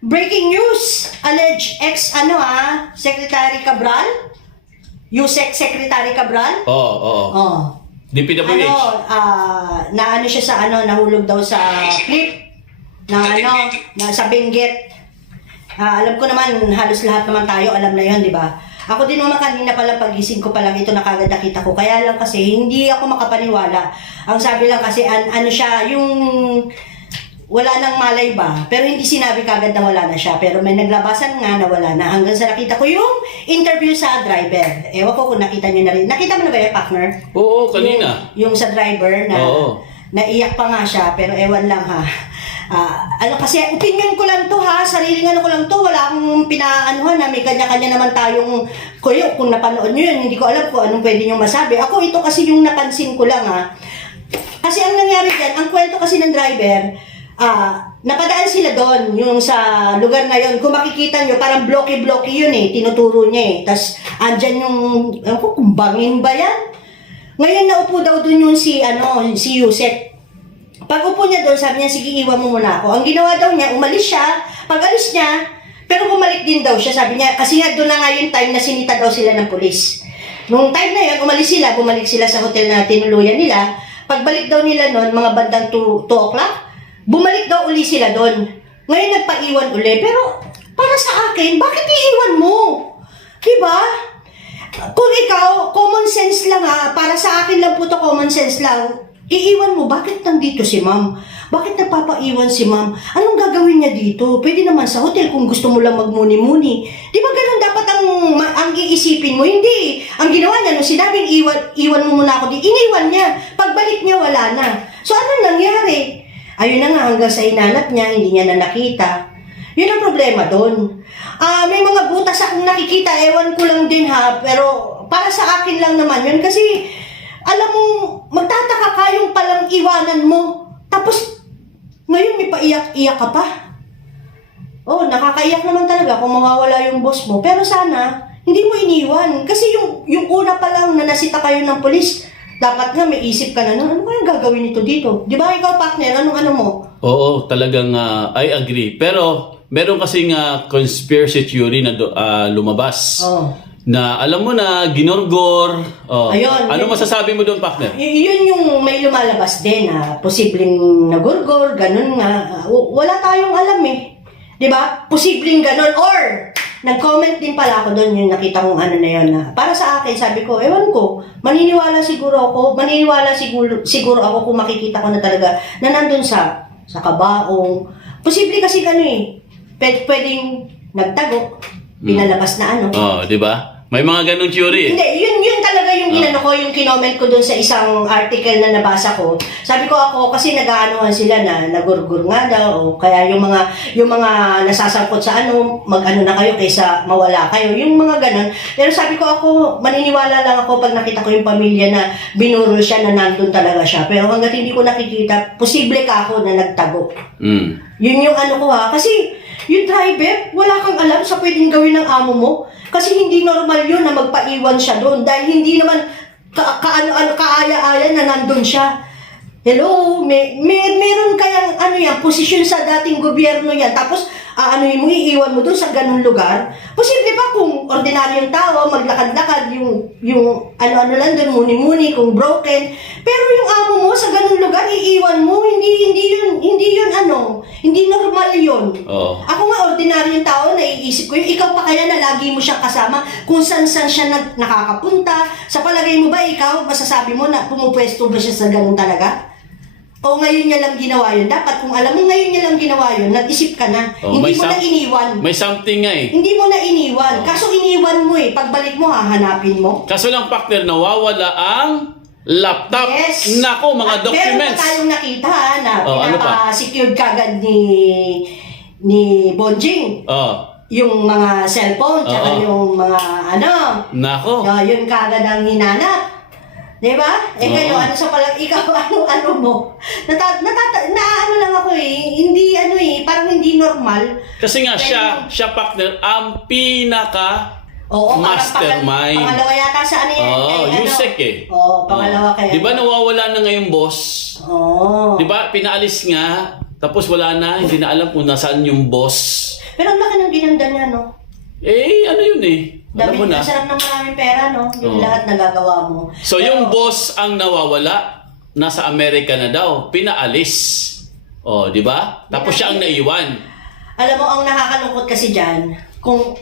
Breaking news! Alleged Secretary Cabral? USEC Secretary Cabral? Oo. DPWH. Na siya sa nahulog daw sa clip na sa Benguet. Alam ko naman, halos lahat naman tayo alam na yun, di ba? Ako din naman kanina pala pagising ko pa lang ito nakagad nakita ko. Kaya lang kasi hindi ako makapaniwala. Ang sabi lang kasi siya, yung wala nang malay ba? Pero hindi sinabi kagad na wala na siya. Pero may naglabasan nga na wala na. Hanggang sa nakita ko yung interview sa driver. Ewan ko kung nakita niyo na rin. Nakita mo na ba yung partner? Oo, kanina. Yung sa driver na naiyak pa nga siya. Pero ewan lang ha. Kasi opinion ko lang to ha. Sariling ko lang to. Wala akong pinaanuhan na may kanya-kanya naman tayong kuyo. Kung napanood nyo yun, hindi ko alam kung anong pwede nyo masabi. Ako ito kasi yung napansin ko lang ha. Kasi ang nangyari dyan, ang kwento kasi ng driver, napadaan sila doon, yung sa lugar na yun. Kung makikita nyo, parang blocky-blocky yun tinuturo niya Tapos, andyan yung, kung bangin ba yan? Ngayon, naupo daw doon yung si Yusek. Pag upo niya doon, sabi niya, sige, iwan mo muna ako. Ang ginawa daw niya, umalis siya. Pag alis niya, pero bumalik din daw siya, sabi niya, kasi nga doon na nga yung time na sinita daw sila ng pulis. Nung time na yun, umalis sila, bumalik sila sa hotel na tinuluyan nila. Pagbalik daw nila noon, mga bandang 2 o'clock, bumalik daw uli sila doon. Ngayon nagpaiwan uli. Pero para sa akin, bakit iiwan mo? Diba? Kung ikaw, common sense lang para sa akin lang po to common sense lang, iiwan mo, bakit nandito si ma'am? Bakit nagpapaiwan si ma'am? Anong gagawin niya dito? Pwede naman sa hotel kung gusto mo lang magmuni-muni. Di ba ganun dapat ang iisipin mo? Hindi. Ang ginawa niya, nung sinabing iwan mo muna ako, iniwan niya. Pagbalik niya, wala na. So ano nangyari? Ayun na nga, hanggang sa hinanap niya, hindi niya na nakita. Yun ang problema doon. May mga butas akong nakikita, ewan ko lang din pero para sa akin lang naman yun. Kasi, alam mo, magtataka ka yung palang iwanan mo. Tapos, ngayon may paiyak-iyak ka pa. Nakakaiyak naman talaga kung mawawala yung boss mo. Pero sana, hindi mo iniwan. Kasi yung una pa lang na nasita kayo ng polis, dapat nga may isip ka na, ano kayang gagawin nito dito? Di ba ikaw, partner? Anong mo? Oo, talagang I agree. Pero meron kasing conspiracy theory na lumabas. Na alam mo na, ginorgor. Ayun, ano masasabi mo doon, partner? Yun yung may lumalabas din na posibleng nagurgor, ganun nga. Wala tayong alam Di ba? Posibleng ganun. Or, nag-comment din pala ako doon yung nakita kong na yun na para sa akin, sabi ko, ewan ko, maniniwala siguro siguro ako kung makikita ko na talaga na nandun sa kabaong. Posible kasi pwedeng nagtago, pinalabas na di ba? May mga ganung theory. Hindi, yun talaga yung yung kinoment ko doon sa isang article na nabasa ko. Sabi ko ako, kasi nag-aanohan sila na nagurgur nga daw, o kaya yung mga nasasangkot sa mag-ano na kayo kaysa mawala kayo, yung mga ganun. Pero sabi ko ako, maniniwala lang ako pag nakita ko yung pamilya na binuro siya na nandun talaga siya. Pero hanggat hindi ko nakikita, posible ka ako na nagtago. Yun yung ko kasi yung driver, wala kang alam sa pwedeng gawin ng amo mo. Kasi hindi normal yun na magpaiwan siya doon. Dahil hindi naman kaaya-aya na nandun siya. Hello, meron kayang posisyon sa dating gobyerno yan. Tapos, mo, iiwan mo doon sa ganung lugar. Posible pa kung ordinaryong tao, maglakad-lakad, yung lang doon, muni-muni, kung broken. Pero yung amo mo sa ganung lugar, iiwan mo, hindi normal yun. Ako nga, ordinaryong tao, naiisip ko yung ikaw pa kaya na lagi mo siyang kasama, kung saan-saan siya nakakapunta. Sa palagay mo ba, ikaw, masasabi mo na pumupwesto ba siya sa ganun talaga? O ngayon niya lang ginawa yun? Dapat kung alam mo ngayon niya lang ginawa yun, nag-isip ka na. Hindi mo na iniwan. May something nga Hindi mo na iniwan. Kaso iniwan mo Pagbalik mo, hahanapin mo. Kaso lang, partner, nawawala ang laptop. Yes. Nako, mga documents. Meron pa tayong nakita na pinapa-secured kagad ni Bonjing. Yung mga cellphone, tsaka yung mga Nako. Yun kagad ang hinanap. Diba? Kayo, sa palang ikaw, ano mo? Lang ako hindi parang hindi normal. Kasi nga siya partner, ang mastermind. Pangalawa yata sa Yusek pangalawa kaya. Di ba nawawala na ngayong boss? Di ba pinaalis nga, Tapos wala na, hindi na alam kung nasaan yung boss. Pero ang laki ng ginanda niya, no? Ano yun eh. Alam mo na. Sarap ng maraming pera, no? Yung lahat nagagawa mo. So yung boss ang nawawala, nasa Amerika na daw, pinaalis. Di ba? Tapos siya ang naiwan. Alam mo, ang nakakalungkot kasi dyan, kung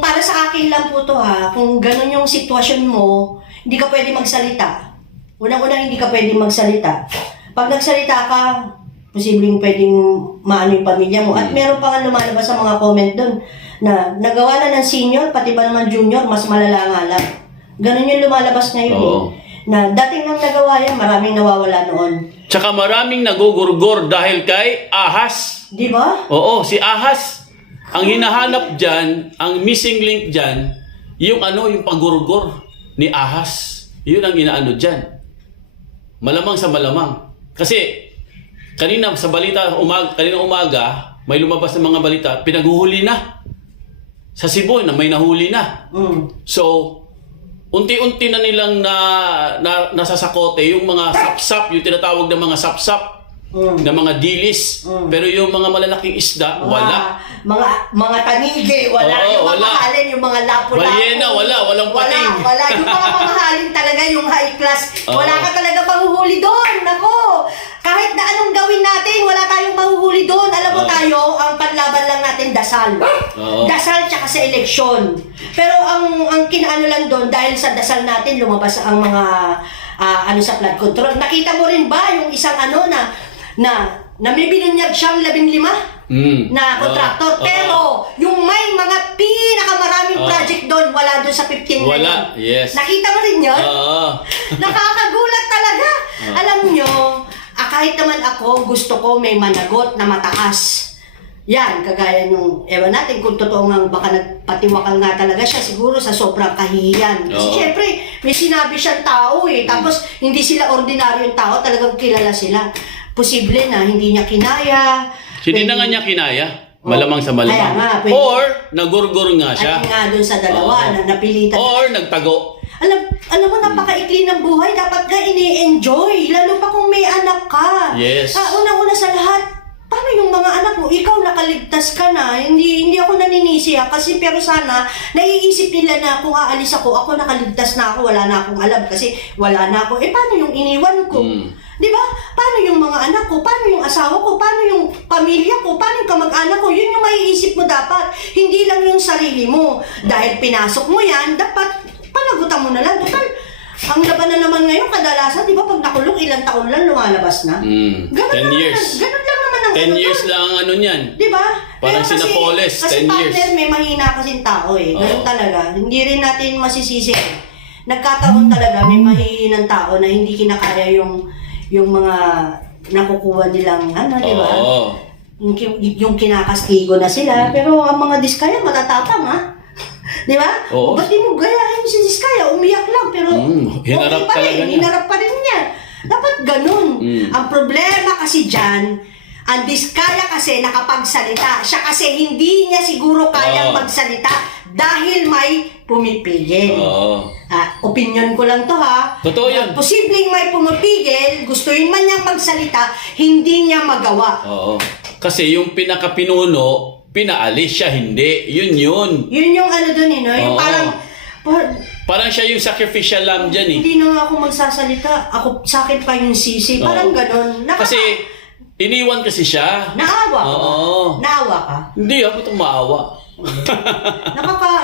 para sa akin lang po to ha, kung ganun yung sitwasyon mo, hindi ka pwede magsalita. Unang-unang hindi ka pwede magsalita. Pag nagsalita ka, posibleng pwedeng maano yung pamilya mo. At meron pa nga lumalabas sa mga comment doon na nagawa na ng senior, pati ba naman junior, mas malala nga lang. Ganun yung lumalabas ngayon. Na dating nang nagawa yan, maraming nawawala noon. Tsaka maraming nagugurgor dahil kay Ahas. Di ba? Oo, si Ahas. Ang hinahanap dyan, ang missing link dyan, yung yung pagurgor ni Ahas. Yun ang inaano dyan. Malamang sa malamang. Kasi, kanina sa balita, kanina umaga, may lumabas na mga balita, pinaghuhuli na. Sa Cebu na may nahuli na. So, unti-unti na nilang nasasakote yung mga sapsap, yung tinatawag na mga sapsap, na mga dilis. Pero yung mga malalaking isda, wala. Mga tanige, wala. Yung mga mamahalin, yung mga lapu-lapu. Balyena, walang pating. Wala. Yung mga mamahalin talaga, yung high class. Wala ka talaga mahuhuli doon. Nako, kahit na anong gawin natin, wala tayong mahuhuli doon. Alam mo tayo, ang panlaban lang natin, dasal. Dasal tsaka sa eleksyon. Pero ang kinaano lang doon, dahil sa dasal natin, lumabas ang mga sa flood control. Nakita mo rin ba yung isang na may binunyag siyang 15 na kontraktor. Pero yung may mga pinakamaraming project doon, wala doon sa 15 Wala, yes. Nakita mo rin yun? Nakakagulat talaga. Alam nyo, kahit naman ako, gusto ko may managot na mataas. Yan, kagaya nung, ewan natin kung totoo nga baka nagpatiwakal nga talaga siya siguro sa sobrang kahihiyan. Kasi syempre, may sinabi siyang tao eh. Tapos, hindi sila ordinaryong tao, talagang kilala sila. Posible na hindi niya kinaya. Hindi na nga niya kinaya. Malamang sa malamang. Or, nagurgur nga siya. At nga dun sa dalawa na napilitan. Or, nagtago. Alam mo, napakaikli ng buhay. Dapat ka ini-enjoy. Lalo pa kung may anak ka. Yes. Una-una sa lahat, paano yung mga anak mo? Ikaw nakaligtas ka na. Hindi ako naninisi ha. Kasi pero sana, naiisip nila na kung aalis ako nakaligtas na ako. Wala na akong alam kasi wala na ako. Paano yung iniwan ko? Di ba? Paano yung mga anak ko? Paano yung asawa ko? Paano yung pamilya ko? Paano yung kamag-anak ko? Yun yung maiisip mo dapat. Hindi lang yung sarili mo. Dahil pinasok mo yan, dapat panagutan mo na lang. Total, ang laban na naman ngayon, kadalasan, di ba, pag nakulong, ilang taon lang lumalabas na? 10 years. Ganun lang naman ang 10 years lang ang niyan. Di ba? Parang sinapoles, 10 years. Kasi partner, may mahina kasing tao eh. Ganun talaga. Hindi rin natin masisisi. Nagkataon talaga, may mahihinang tao na hindi kinakaya yung mga nakukuha nilang, di ba? Yung kinakastigo na sila. Pero ang mga diskaya, matatapang ha? Di ba? Ba't di mo gayahin si diskaya? Umiyak lang, pero hinarap okay pa rin. niya. Hinarap pa rin niya. Dapat ganun. Ang problema kasi dyan, ang diskaya kasi nakapagsalita. Siya kasi hindi niya siguro kayang magsalita dahil may pumipigil. Opinion ko lang to ha. Totoo yan. Posibleng may pumipigil, gustuin man niyang magsalita, hindi niya magawa. Kasi yung pinakapinuno, pinaalis siya, hindi. Yun. Yun yung dun no? Yung parang siya yung sacrificial lamb dyan eh. Hindi na nga ako magsasalita. Sa akin pa yung sisi. Parang ganun. Kasi, iniwan kasi siya. Naawa ka ba? Naawa ka? Hindi ba't maawa?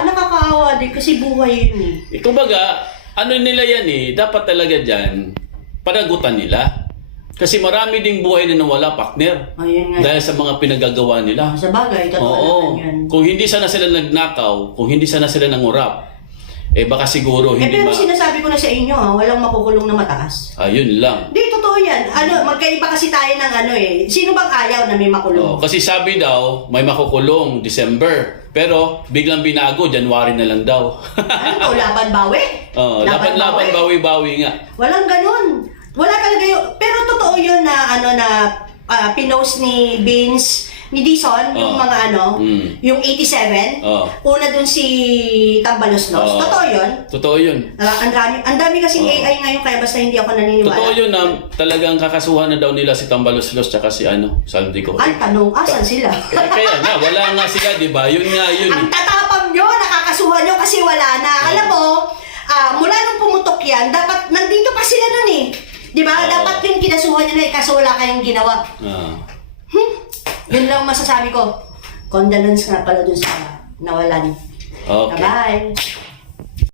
Nakakaawa din kasi buhay yun eh. Kumbaga, nila yan eh, dapat talaga dyan, panagutan nila. Kasi marami ding buhay na nawala, partner. Ayun nga. Dahil sa mga pinagagawa nila. Sa bagay, totoo naman yan. Kung hindi sana sila nagnakaw, kung hindi sana sila nangurap, baka siguro hindi pero sinasabi ko na sa inyo walang makukulong na mataas. Ayun lang. Di, totoo yan. Magkaiba kasi tayo ng sino bang ayaw na may makulong? Kasi sabi daw, may makukulong December. Pero biglang binago, January na lang daw. Laban-bawi? Laban-laban, bawi-bawi nga. Walang ganun. Wala talaga yun. Pero totoo yun na pinost ni Vince ni Dison, yung Oo. mga ano, Mm. yung 87. Oo. Una dun si Tambaloslos. Oo. Totoo yun? Totoo yun. Ang dami kasing Oo. AI ngayon kaya basta hindi ako naniniwala. Totoo yun na talagang kakasuhan na daw nila si Tambaloslos tsaka si Saldico. Ang tanong, asan sila? Kaya nga, wala nga sila, di ba? Yun nga yun. Ang tatapang nyo, nakakasuhan nyo kasi wala na. Alam mo, mula nung pumutok yan, dapat nandito pa sila nun eh. Di ba? Oo. Dapat yung kinasuhan nyo na kaso wala kayong ginawa. Ah. Yun lang masasabi ko. Condolence nga pala dun sa nawalan. Okay. Bye-bye.